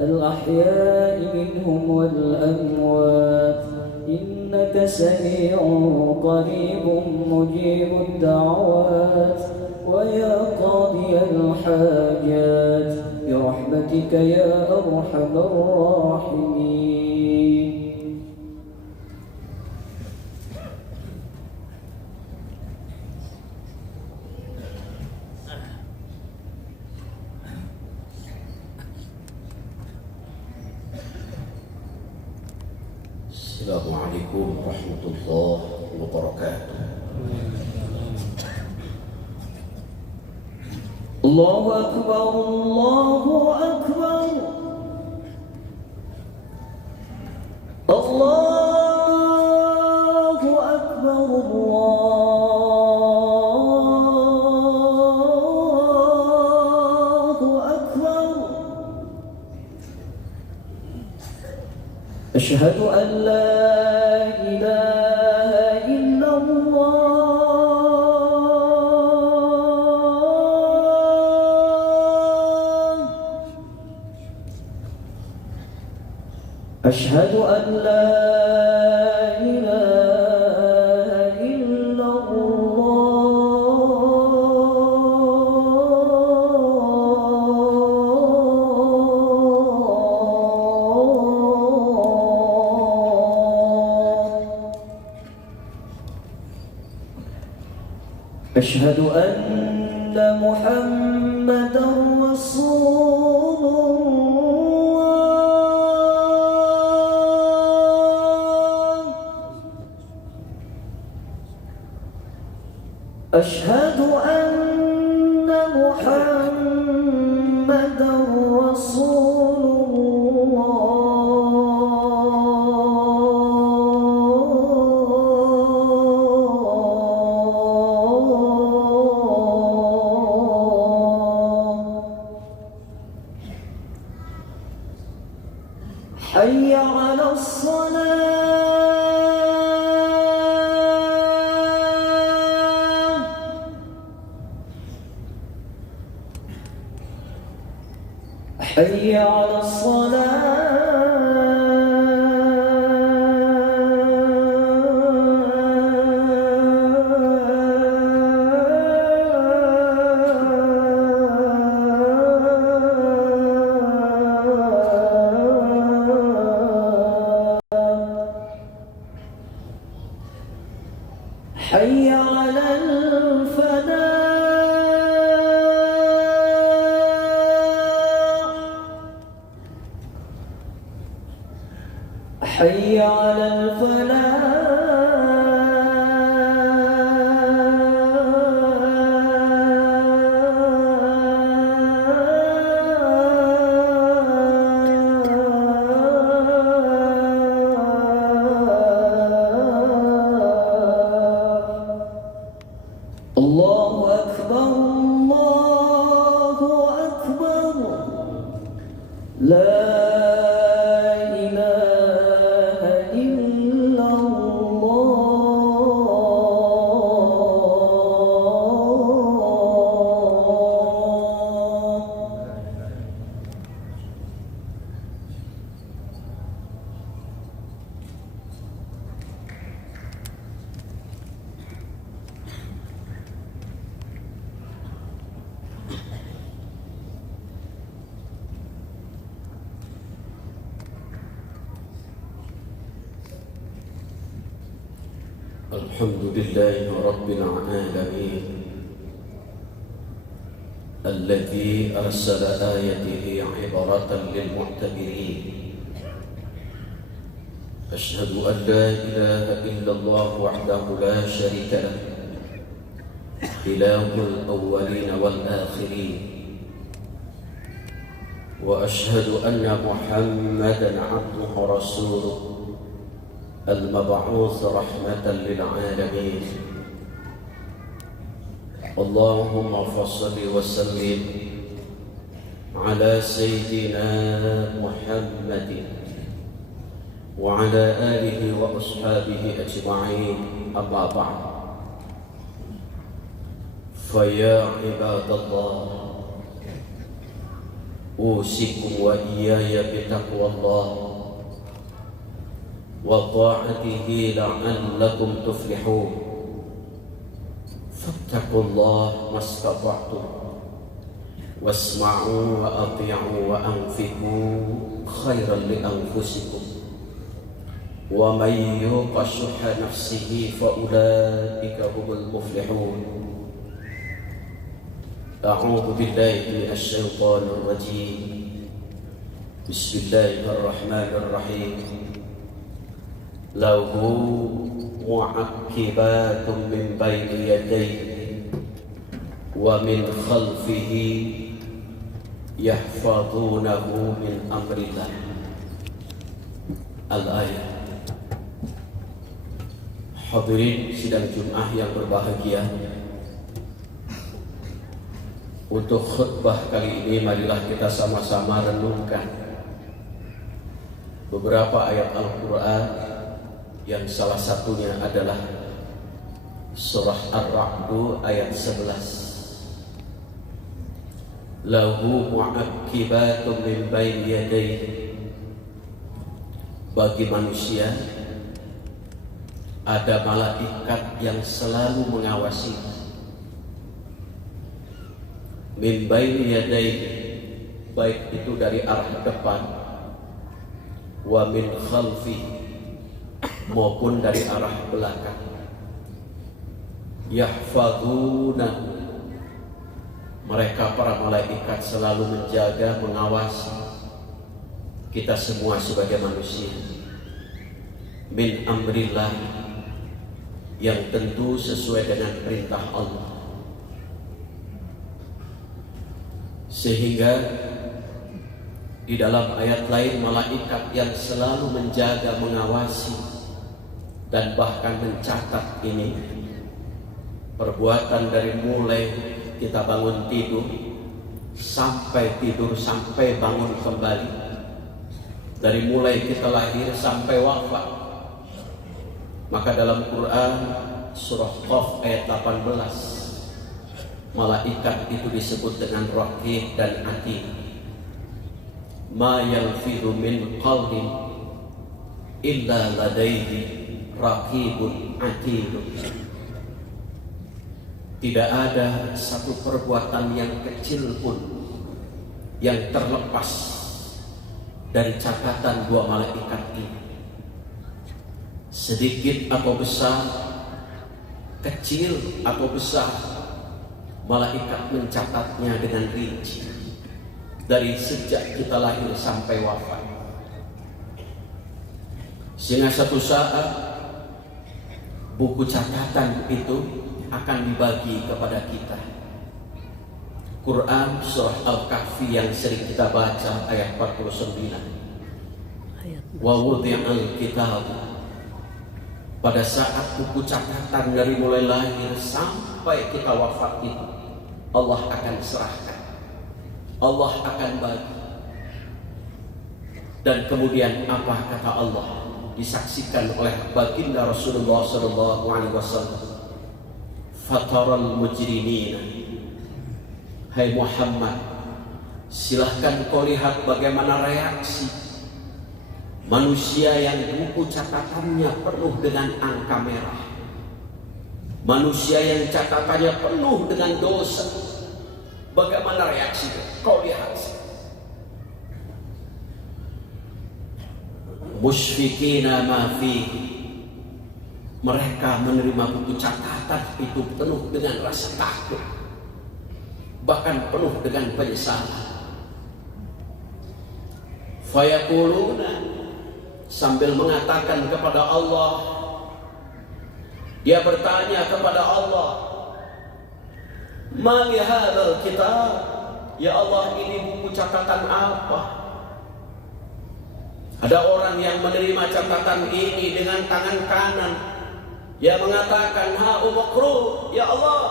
الأحياء منهم والأموات إنك سميع قريب مجيب الدعوات ويا قاضي الحاجات برحمتك يا أرحم الراحمين. السلام عليكم ورحمة الله وبركاته. الله أكبر الله أكبر الله أكبر الله أكبر. أشهد أن لا إله إلا الله. أشهد أن لا إله إلا أشهد أن محمدًا رسول الله. أشهد أن محمدًا رسول حي على الصلاة. حي على حي على الفلاح. حي على الله أكبر الله أكبر. لا إله إلا الحمد لله رب العالمين الذي أرسل آياته عبرة للمعتبرين. أشهد أن لا إله إلا الله وحده لا شريك له إله الأولين والآخرين. وأشهد أن محمدًا عبده ورسوله المبعوث رحمة للعالمين. اللهم فصل وسلم على سيدنا محمد وعلى آله وأصحابه أجمعين. أما بعد، فيا عباد الله، أوصيكم وإياي بتقوى الله وطاعته لعلكم تفلحون فاتقوا الله ما استطعتم واسمعوا وأطيعوا وأنفقوا خيرا لأنفسكم ومن يوق شح نفسه فأولئك هم المفلحون. أعوذ بالله من الشيطان الرجيم. بسم الله الرحمن الرحيم. له معقبات من بين يديه ومن خلفه يحفظونه من أمر الله. Al-ayat. Hadirin sidang Jum'ah yang berbahagia, untuk khutbah kali ini marilah kita sama-sama renungkan beberapa ayat Al-Quran yang salah satunya adalah surah Ar-Ra'd ayat 11. Lahu mu'aqibatun min baini yadayhi. Bagi manusia ada malaikat yang selalu mengawasi. Min baini yadayhi, baik itu dari arah depan, wa min khalfihi, maupun dari arah belakang. Yahfaduna, mereka para malaikat selalu menjaga, mengawasi kita semua sebagai manusia. Min amrillah, yang tentu sesuai dengan perintah Allah. Sehingga di dalam ayat lain malaikat yang selalu menjaga, mengawasi dan bahkan mencatat ini perbuatan dari mulai kita bangun tidur sampai bangun kembali, dari mulai kita lahir sampai wafat. Maka dalam Quran surah Qaf ayat 18, malaikat itu disebut dengan Raqib dan Atid. Ma yalfidhu min qawlin illa ladaihi raqibun atidun. Tidak ada satu perbuatan yang kecil pun yang terlepas dari catatan dua malaikat ini. Sedikit atau besar, kecil atau besar, malaikat mencatatnya dengan rinci dari sejak kita lahir sampai wafat. Sehingga satu saat buku catatan itu akan dibagi kepada kita. Quran surah Al-Kahfi yang sering kita baca ayat 49. Wa wudi'al kitab, pada saat buku catatan dari mulai lahir sampai kita wafat itu Allah akan serahkan, Allah akan bagi. Dan kemudian apa kata Allah disaksikan oleh baginda Rasulullah SAW. Fataral mujrimina, hai Muhammad, silahkan kau lihat bagaimana reaksi manusia yang buku catatannya penuh dengan angka merah, manusia yang catatannya penuh dengan dosa. Bagaimana reaksinya? Kau lihat. Musyfikina ma fihi, mereka menerima buku catatan itu penuh dengan rasa takut, bahkan penuh dengan penyesalan. Fayaquluna, sambil mengatakan kepada Allah, dia bertanya kepada Allah, ma li hadzal kitab, ya Allah, ini buku catatan apa? Ada orang yang menerima catatan ini dengan tangan kanan, dia mengatakan, ha umakru, ya Allah,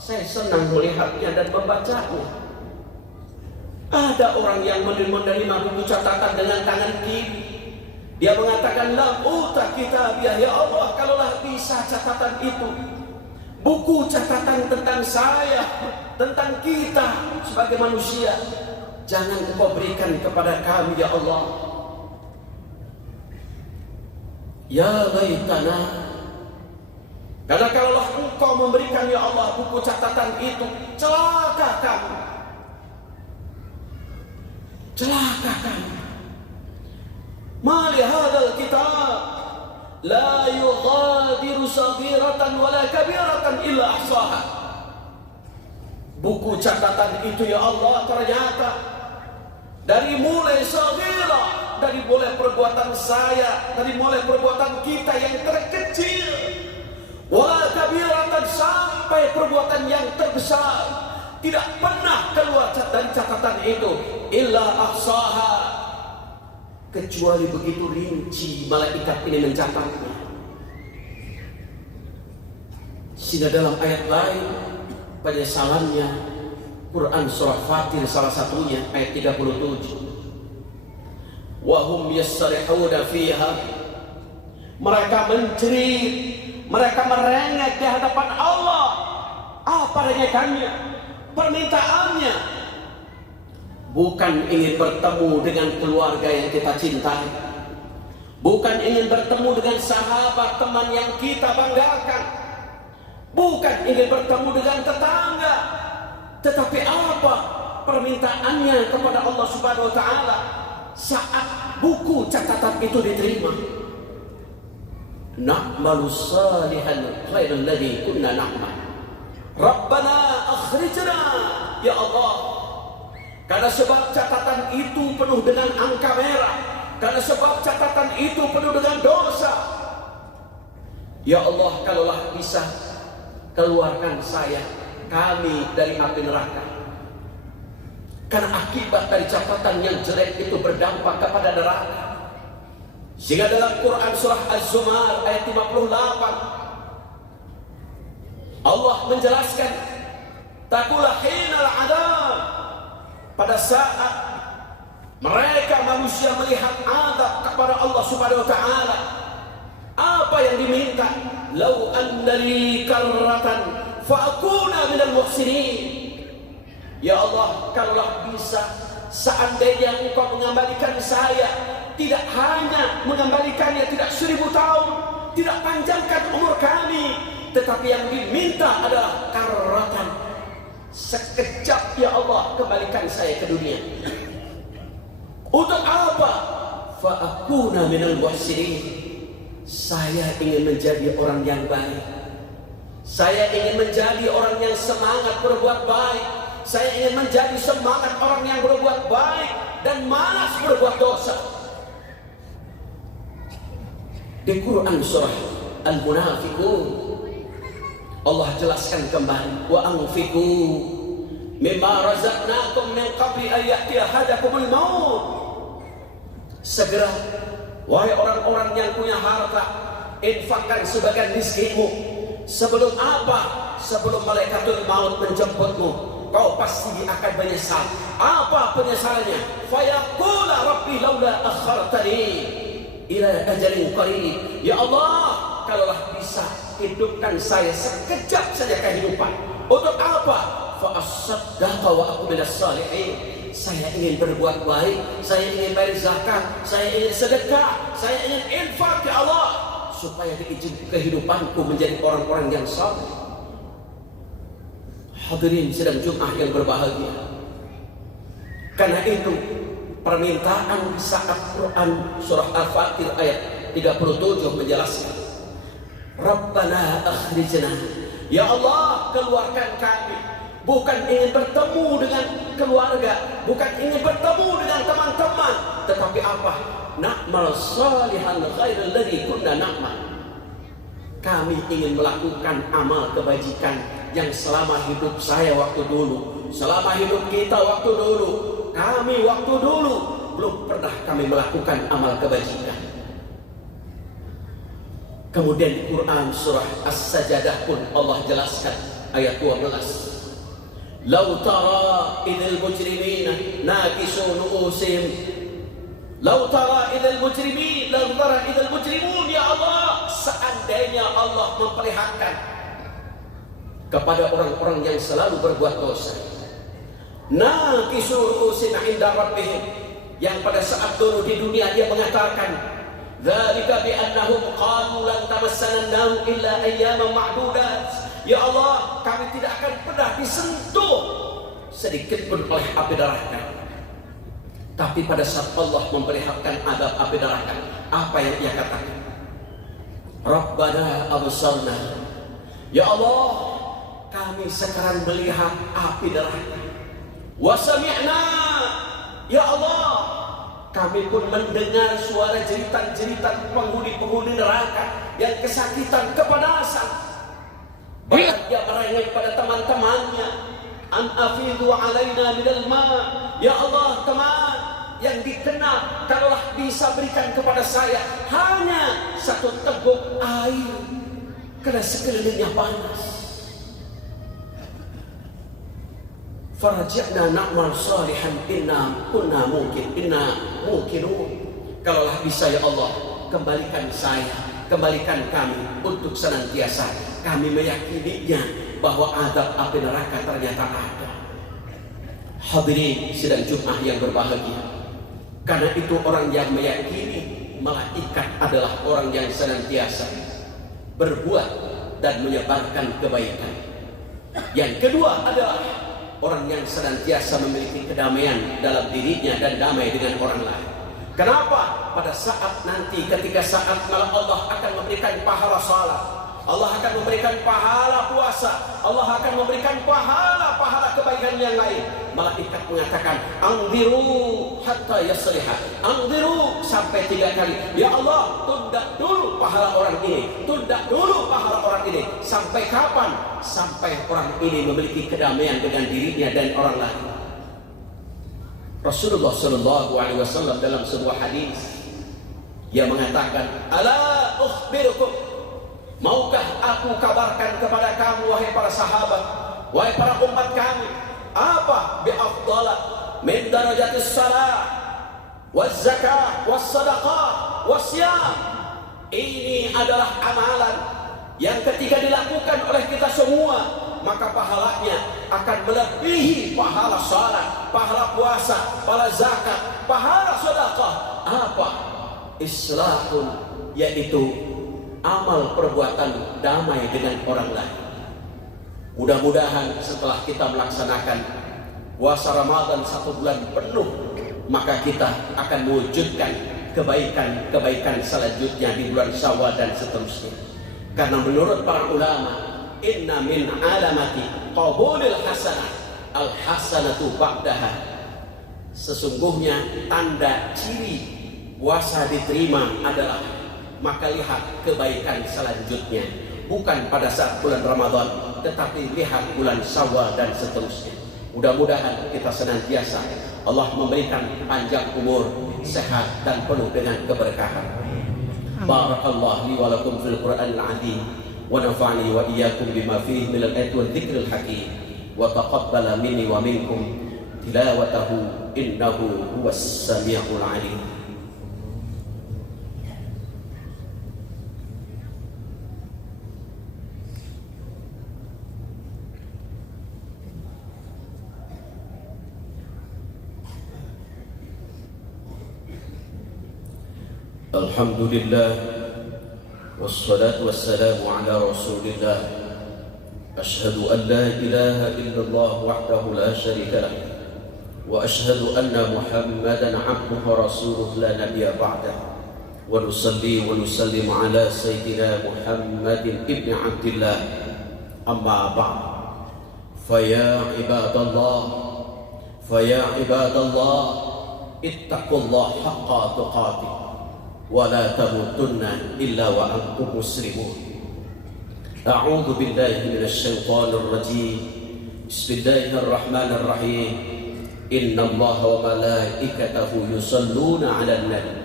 saya senang melihatnya dan membacanya. Ada orang yang menerima buku catatan dengan tangan kiri, dia mengatakan, la uta kitabiyah, ya Allah, kalaulah bisa catatan itu, buku catatan tentang saya, tentang kita sebagai manusia, jangan Engkau berikan kepada kami ya Allah. Ya laitana, karena kalau Engkau memberikan ya Allah buku catatan itu, celaka kami, celaka kami. Ma li hadzal kitab la yughadiru saghiratan wala kabiratan illa ahsaha. Buku catatan itu ya Allah ternyata dari mulai saghirah, dari mulai perbuatan saya, dari mulai perbuatan kita yang terkecil, wala kabiratan sampai perbuatan yang terbesar, tidak pernah keluar dari catatan itu illa ahsaha, kecuali begitu rinci malaikat ini mencatatnya. Sehingga dalam ayat lain penyesalannya, Quran surah Fatir salah satunya ayat 37, wa hum yasrihuna fiha, mereka menjerit, mereka merengek di hadapan Allah. Apa rengekannya? Permintaannya bukan ingin bertemu dengan keluarga yang kita cintai, bukan ingin bertemu dengan sahabat teman yang kita banggakan, bukan ingin bertemu dengan tetangga, tetapi apa permintaannya kepada Allah Subhanahu wa taala saat buku catatan itu diterima? Na'malu salihan ghairal ladzi kunna na'mal. Rabbana akhrijna, ya Allah, karena sebab catatan itu penuh dengan angka merah, karena sebab catatan itu penuh dengan dosa, ya Allah, kalaulah bisa keluarkan saya, kami dari api neraka. Karena akibat dari catatan yang jelek itu berdampak kepada neraka. Sehingga dalam Quran surah Az-Zumar ayat 58 Allah menjelaskan, taqulah hinal adab, pada saat mereka manusia melihat adab kepada Allah Subhanahu wa taala, apa yang diminta? Lau annali karratan fa akuna minal muhsinin. Ya Allah, kalaulah bisa seandainya Engkau mengembalikan saya, tidak hanya mengembalikannya tidak 1000 tahun, tidak panjangkan umur kami, tetapi yang diminta adalah karratan, sekejap ya Allah kembalikan saya ke dunia. Untuk apa? Fa akuna minal muhsinin. Saya ingin menjadi orang yang baik. Saya ingin menjadi orang yang semangat berbuat baik. Saya ingin menjadi semangat orang yang berbuat baik dan malas berbuat dosa. Di Quran surah Al-Munafiqun Allah jelaskan kembali, wa anfiqu mimma razaqnakum min qabli an ya'tiya ahadakumul maut. Segera wahai orang-orang yang punya harta, infakkan sebagian rizkimu. Sebelum apa? Sebelum malaikatul maut menjemputmu. Kau pasti akan menyesal. Apa penyesalannya? Fayaqula rabbi laula akhartani ila ajalin qarib. Ya Allah, kalaulah bisa hidupkan saya sekejap saja kehidupan. Untuk apa? Fa asaddaqa wa aku minas salihin. Saya ingin berbuat baik, saya ingin bayar zakat, saya ingin sedekah, saya ingin infak ya Allah, supaya di kehidupanku menjadi orang-orang yang saleh. Hadirin sidang Jumat yang berbahagia. Karena itu permintaan saat Quran surah Al-Fatir ayat 37 menjelaskan, Rabbana akhrijna, ya Allah keluarkan kami. Bukan ingin bertemu dengan keluarga, bukan ingin bertemu dengan teman-teman, tetapi apa? Na'mal salihan ghairal ladzi kunna na'mal. Kami ingin melakukan amal kebajikan yang selama hidup saya waktu dulu, selama hidup kita waktu dulu, kami waktu dulu belum pernah kami melakukan amal kebajikan. Kemudian di Quran surah As-Sajdah pun Allah jelaskan ayat 12. Lau tara idil mujrimina nakisu nu'usim. Lau tara idil mujrimin, lau tara idil mujrimun, ya Allah, seandainya Allah memperlihatkan kepada orang-orang yang selalu berbuat dosa, naqisu ru'usin 'inda rabbihim, yang pada saat dulu di dunia dia mengatakan, dzalika bi annahum qalu lan tamassana an-nar illa ayyaman ma'dudat. Ya Allah, kami tidak akan pernah disentuh sedikit pun oleh api neraka. Tapi pada saat Allah memperlihatkan adab api neraka, apa yang ia katakan? Rabbana absarna. Ya Allah, kami sekarang melihat api neraka. Wa sami'na. Ya Allah, kami pun mendengar suara jeritan-jeritan penghuni-penghuni neraka yang kesakitan, kepanasan. Bahkan dia merengek pada teman-temannya, an afidhu alaina minal ma'. Ya Allah, teman yang dikenal, kalaulah bisa berikan kepada saya hanya satu teguk air, karena sekelilingnya panas. Faraja'na na'mal salihan inna kunna muqinun. Kalaulah bisa ya Allah, kembalikan saya, kembalikan kami untuk senantiasa kami meyakininya bahwa azab api neraka ternyata ada. Hadirin sidang Jumat yang berbahagia, karena itu orang yang meyakini malaikat adalah orang yang senantiasa berbuat dan menyebarkan kebaikan. Yang kedua adalah orang yang senantiasa memiliki kedamaian dalam dirinya dan damai dengan orang lain. Kenapa? Pada saat nanti ketika saat malam Allah akan memberikan pahala salat, Allah akan memberikan pahala puasa, Allah akan memberikan pahala kebaikan yang lain. Malaikat mengatakan, "Anziru hatta yasliha." Anziru sampai 3 kali. Ya Allah, tunda dulu pahala orang ini, tunda dulu pahala orang ini. Sampai kapan? Sampai orang ini memiliki kedamaian dengan dirinya dan orang lain. Rasulullah sallallahu alaihi wasallam dalam sebuah hadis dia mengatakan, "Ala ukhbirukum, maukah aku kabarkan kepada kamu wahai para sahabat, wahai para umat kami, apa bi afdala min darajatis salat waz zakah was sadaqah was siyam." Ini adalah amalan yang ketika dilakukan oleh kita semua, maka pahalanya akan melebihi pahala salat, pahala puasa, pahala zakat, pahala sedekah. Apa? Islahun, yaitu amal perbuatan damai dengan orang lain. Mudah-mudahan setelah kita melaksanakan puasa Ramadan 1 bulan penuh, maka kita akan mewujudkan kebaikan-kebaikan selanjutnya di bulan Syawal dan seterusnya. Karena menurut para ulama, inna min alamati qabulil hasanah al hasanatu ba'daha. Sesungguhnya tanda ciri puasa diterima adalah maka lihat kebaikan selanjutnya, bukan pada saat bulan Ramadan, tetapi lihat bulan Syawal dan seterusnya. Mudah-mudahan kita senantiasa Allah memberikan panjang umur, sehat dan penuh dengan keberkahan. Barakallahu li wa lakum fil Qur'anil 'azim wa nafa'ani wa iyyakum bima fihi minal ayati wal dzikril hakim wa taqabbala minni wa minkum tilawatahu innahu huwas samiul 'alim. Alhamdulillah wassalatu wassalamu ala rasulillah. Ashhadu an la ilaha illallah wahdahu la syarika lah wa ashhadu anna Muhammadan abduhu wa rasuluhu la nabiyya ba'dah. Wa nusalli wa nusallim ala sayyidina Muhammadin ibni Abdillah. Amma ba'd. Faya ibadallah ittaqullah haqqa tuqatih wa la tamutunna illa wa antum muslimun. A'udzu billahi minasy syaithanir rajim. Bismillahirrahmanirrahim. Innallaha wa malaikatahu yusholluna 'alan nabi.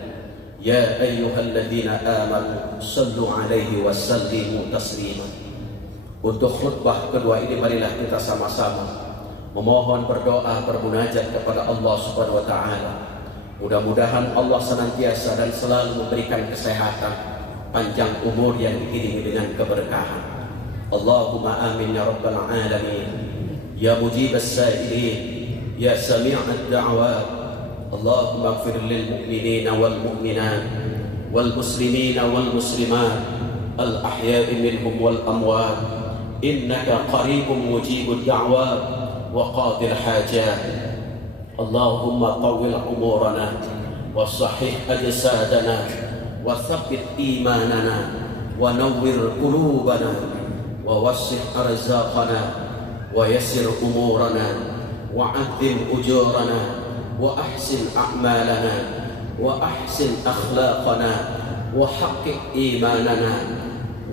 Ya ayyuhalladzina amanu shallu 'alaihi wa sallimu taslima. Untuk khutbah kedua ini marilah kita sama-sama memohon berdoa bermunajat kepada Allah Subhanahu wa taala. Mudah-mudahan Allah senantiasa dan selalu memberikan kesehatan, panjang umur yang diiringi dengan keberkahan. Allahumma amin ya rabbal alamin. Ya mujibas sa'ilin, يا سميع الدعوات اللهم اغفر للمؤمنين والمؤمنات والمسلمين والمسلمات الأحياء منهم والأموات إنك قريب مجيب الدعوات وقاضي الحاجات. اللهم طول عمرنا وصحح أجسادنا وثبت إيماننا ونور قلوبنا ووسع أرزاقنا ويسر أمورنا وعظم أجورنا وأحسن أعمالنا وأحسن أخلاقنا وحقق إيماننا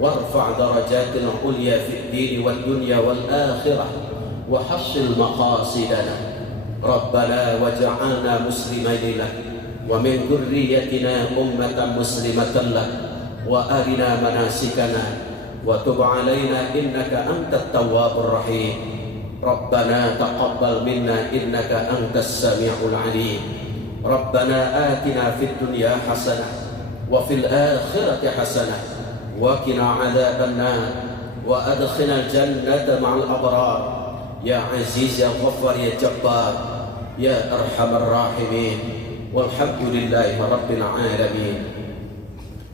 وارفع درجات العليا في الدين والدنيا والآخرة وحصل مقاصدنا. ربنا واجعلنا مسلمين لك ومن ذريتنا أمة مسلمة لك وأرنا مناسكنا وتب علينا إنك أنت التواب الرحيم. ربنا تقبل منا إنك أنت السميع العليم. ربنا آتنا في الدنيا حسنة وفي الآخرة حسنة وقنا عذاب النار وأدخلنا الجنة مع الأبرار يا عزيز يا غفار يا جبار يا أرحم الراحمين والحمد لله رب العالمين.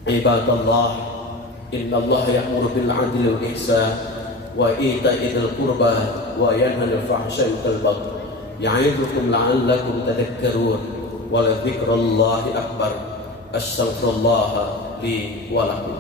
عباد الله إن الله يأمر بالعدل والإحسان وإيتاء ذي القربى وينهى عن الفحشاء والمنكر يعظكم لعلكم تذكرون ولذكر الله أكبر. أستغفر الله لي ولكم.